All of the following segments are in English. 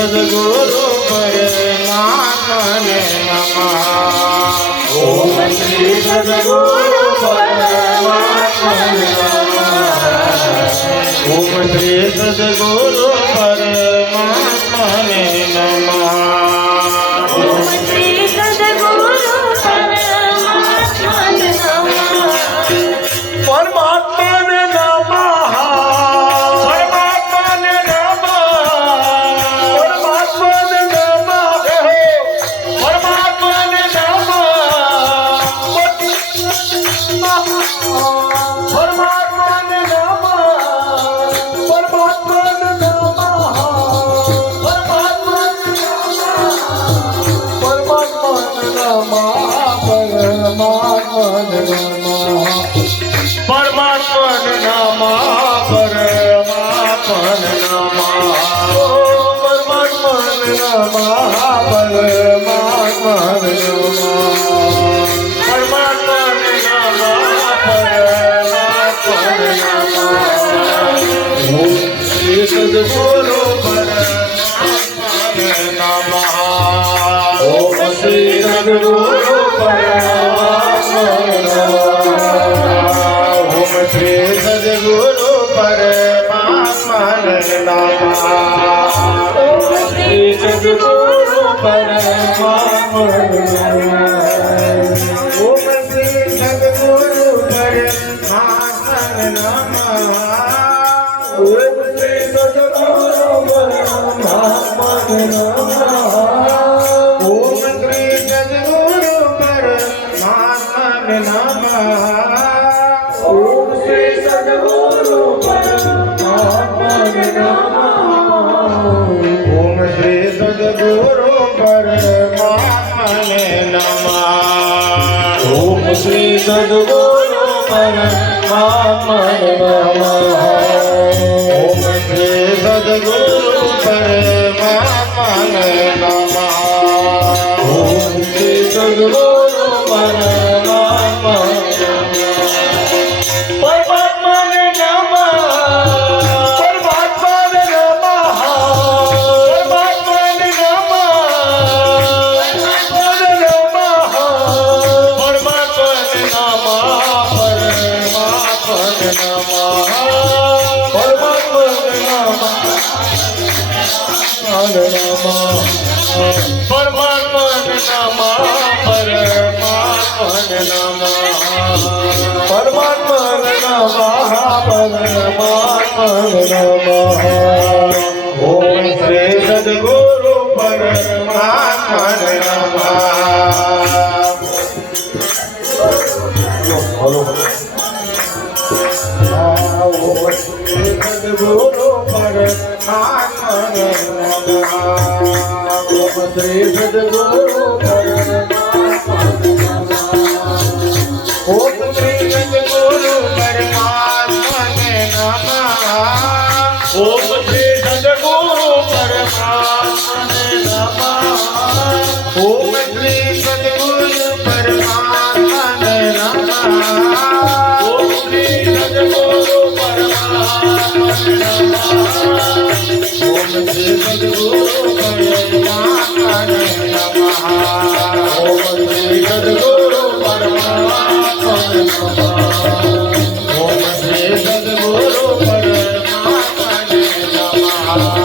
સદગુરુ પરમાત્મને નમઃ. ઓમ શ્રી સદગુરુ પરમાત્મને નમઃ. ઓમ શ્રી સદગુરુ પરમાત્મને નમઃ. ઓમ શ્રી સદગુરુ પરમાત્મને નમઃ. પરમાત્મને નમઃ. સદગુરુ પરમાત્મને નમઃ. ઓમ શ્રી સદગુરુ પરમાત્મને નમઃ. ઓમ શ્રી સદગુરુ પરમાત્મને નમઃ. ઓમ શ્રી સદગુરુ પરમાત્મને નમઃ. ઓમ શ્રી સદગુરુ પરમાત્મને નમઃ. Shri Sadguru Paramatmane Namah. Om Shri Sadguru Paramatmane Namah. Om Shri Sadguru Paramatmane Paramatmane Namah. Paramatmane Namah. Om Shri Sadguru Paramatmane Namah. Om Shri Sadguru Paramatmane Namah. Om Shri Sadguru Paramatmane Namah. Om Shri Sadguru Paramatmane Namah. Om Shri Sadguru Paramatmane Namah. Om Shri Sadguru Paramatmane Namah. Om Shri Sadguru Paramatmane Namah. Om Shri Sadguru Paramatmane Namah. Om Shri Sadguru Paramatmane Namah. Om Shri Sadguru Paramatmane Namah.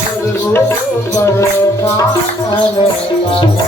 Sudguru Paramahansa